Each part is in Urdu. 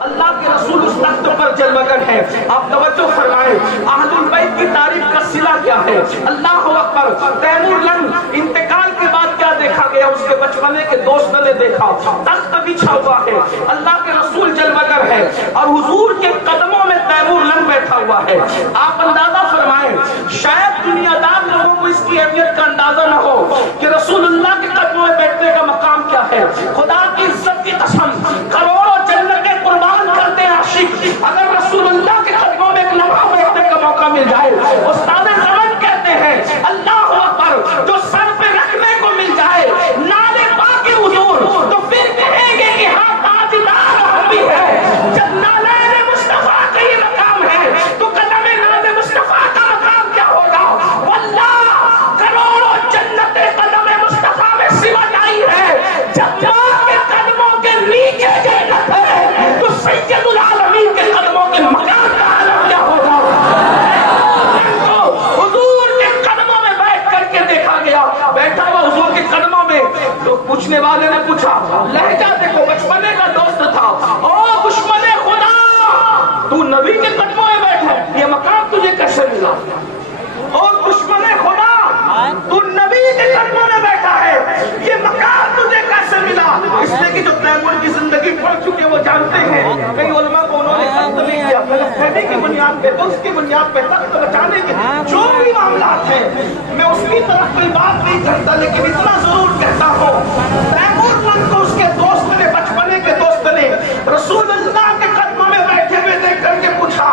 اللہ کے رسول اس تخت پر جلوگر ہے. آپ توجہ فرمائیں, اہل البیت کی تعریف کا صلہ کیا ہے. اللہ اکبر. تیمور لنگ انتقال کے بعد کیا دیکھا گیا؟ اس کے بچپنے کے دوست نے دیکھا تخت بچھا ہوا ہے, اللہ کے رسول جلوگر ہے, اور حضور کے قدموں میں تیمور لنگ بیٹھا ہوا ہے. آپ اندازہ فرمائیں, شاید دنیا دار لوگوں کو اس کی اہمیت کا اندازہ نہ ہو کہ رسول اللہ کے قدموں میں بیٹھنے کا مقام کیا ہے. خدا کی عزت کی قسم, کروڑوں جنتیں قربان کرتے ہیں عاشق, اگر رسول اللہ کے قدموں میں ایک لمحہ بیٹھنے کا موقع مل جائے. استاد زمن کہتے ہیں اللہ اکبر, جو سر پہ رکھنے کو مل جائے نالے پاک حضور, تو پھر کہیں گے کہ ہاں تاجدار ہم بھی ہے. جب نالے مصطفیٰ کا یہ مقام ہے تو قدم نالے مصطفیٰ کا مقام کیا ہوگا. واللہ کروڑوں جنتیں قدم مصطفیٰ میں سمٹ آئی ہے. جب ماں کے قدموں کے نیچے جنت ہے تو سید العالمین کے قدموں کے مقام کا عالم کیا ہوگا. حضور کے قدموں میں بیٹھ کر کے دیکھا گیا, بیٹھا ہوا حضور کے قدموں میں. تو پوچھنے والے نے پوچھا, لہجہ دیکھو, بچپنے کا دوست تھا, او دشمن خدا, تو نبی کے قدموں میں بیٹھا, یہ مقام تجھے کیسے ملا؟ اور دشمن خدا, تو نبی کے قدموں میں بیٹھا ہے, یہ مقام تجھے کیسے ملا؟ اس لیے کہ جو تیمور کی زندگی پڑھ چکے وہ جانتے ہیں, کئی علماء کو انہوں نے خط نہیں کیا, غلط فہمی کی بنیاد پہ, اس کی بنیاد پہ تخت بچانے کے جو بھی معاملات ہیں, میں اس کی طرف کوئی بات نہیں کرتا, لیکن اتنا ضرور کہتا ہوں, تیمور لنگ کو اس کے دوست نے, بچپنے کے دوست نے, رسول اللہ کے قدموں میں بیٹھے ہوئے دیکھ کر کے پوچھا,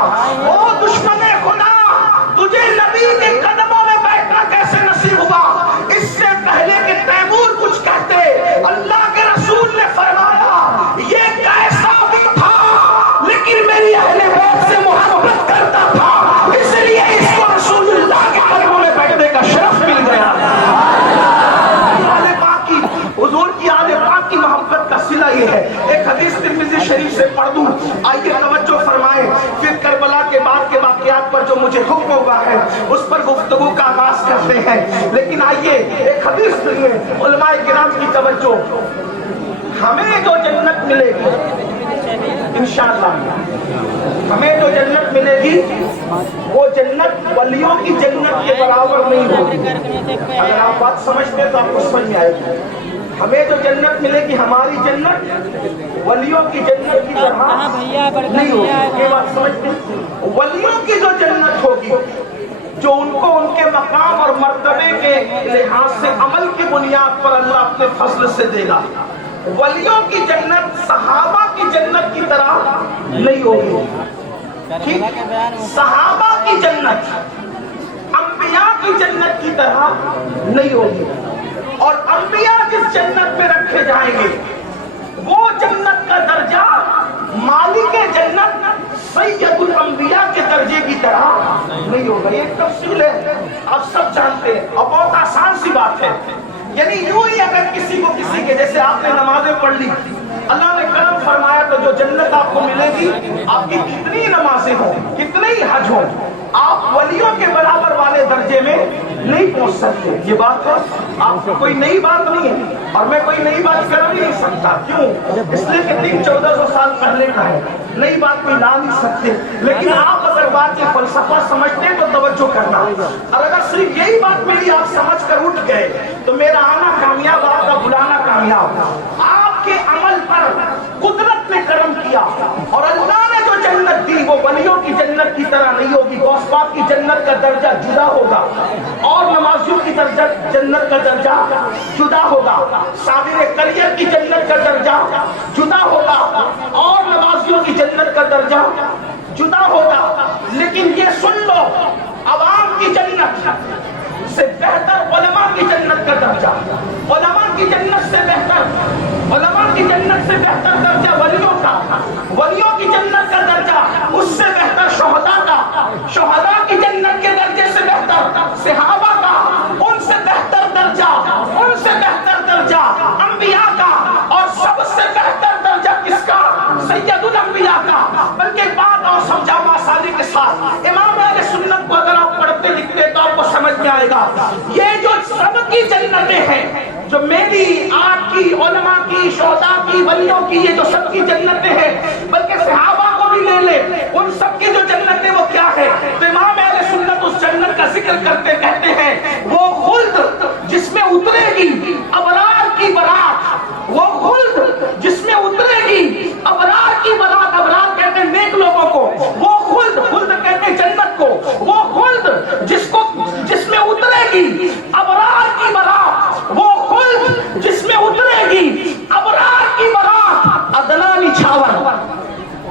او دشمن خدا, تجھے نبی کے قدموں میں بیٹھنا کیسے نصیب ہوا؟ اس سے پہلے کہ تیمور کچھ کہتے, اللہ کے رسول نے فرمایا, یہ کیسا بھی تھا لیکن میری اہل بیت سے محبت کرتا تھا, اس لیے اس کو رسول اللہ کے قدموں میں بیٹھنے کا شرف مل گیا. آل پاک کی, حضور کی آل پاک کی محبت کا صلہ یہ ہے. ایک حدیث ترمذی شریف سے پڑھ دوں, آئیے توجہ فرمائیں. پھر کربلا کے بعد کے واقعات پر جو مجھے حکم ہوا ہے اس پر گفتگو کا آغاز کرتے ہیں. لیکن آئیے ایک حدیث سنیے, علماء کرام کی توجہ. ہمیں جو جنت ملے گی انشاءاللہ, ہمیں جو جنت ملے گی وہ جنت ولیوں کی جنت کے برابر نہیں ہوگی. اگر آپ بات سمجھتے ہیں تو آپ کو سمجھ میں آئے گی. ہمیں جو جنت ملے گی, ہماری جنت ولیوں کی جنت کی طرح نہیں ہوگی. یہ بات سمجھتے ہیں, ولیوں کی جو جنت ہوگی, جو ان کو ان کے مقام اور مرتبے کے لحاظ سے عمل کی بنیاد پر اللہ اپنے فضل سے دے گا. ولیوں کی جنت صحابہ کی جنت کی طرح نہیں ہوگی. ٹھیک, صحابہ کی جنت انبیاء کی جنت کی طرح نہیں ہوگی. اور انبیاء جس جنت میں رکھے جائیں گے وہ جنت کا درجہ مالک جنت سید الانبیاء کے درجے کی طرح نہیں ہوگا. یہ ایک تفصیل ہے, آپ سب جانتے ہیں, اور بہت آسان سی بات ہے. یعنی یوں ہی اگر کسی کو کسی کے, جیسے آپ نے نمازیں پڑھ لی, اللہ نے کرم فرمایا تو جو جنت آپ کو ملے گی, آپ کی کتنی نمازیں ہوں, کتنے ہی حج ہوں, آپ ولیوں کے برابر والے درجے میں نہیں پہنچ سکتے. یہ بات ہے, آپ کو کوئی نئی بات نہیں ہے, اور میں کوئی نئی بات کر بھی نہیں سکتا. کیوں؟ اس لیے کہ 1400 سال پہلے کا ہے, نئی بات کوئی لا نہیں سکتے. لیکن آپ اگر بات کے فلسفہ سمجھتے ہیں تو توجہ کرنا, اور اگر صرف یہی بات میری آپ سمجھ کر اٹھ گئے تو میرا آنا کامیاب, آپ کا بلانا کامیاب. آپ کے عمل پر قدرت نے کرم کیا, اور اللہ نے جو جنت دی وہ ولیوں کی جنت کی طرح نہیں ہوگی. غوث پاک کی جنت کا درجہ جدا ہوگا, اور نمازیوں کی جنت کا درجہ جدا ہوگا. صابر قریت کی جنت کا درجہ جدا ہوگا, اور نمازیوں کی جنت کا درجہ جدا ہوگا. لیکن یہ سن لو, عوام کی جنت سے بہتر علماء کی جنت کا درجہ, علماء کی جنت سے بہتر, علماء کی جنت سے بہتر درجہ ولیوں کا, ولیوں کی جنت کا درجہ اس سے بہتر شہداء کا, شہداء کی جنت کے درجے سے بہتر صحابہ کا, ان سے بہتر درجہ, ان سے بہتر درجہ انبیاء کا, اور سب سے بہتر درجہ کس کا؟ سید الانبیاء کا. بلکہ بات اور سمجھاؤں آسانی کے ساتھ, امام اہل سنت کو اگر آپ پڑھتے لکھتے تو آپ کو سمجھ میں آئے گا, یہ جو سب کی جنتیں ہیں, جو میری, آپ کی, علماء کی, شہداء کی, ولیوں کی, یہ جو سب کی جنتیں ہیں, بلکہ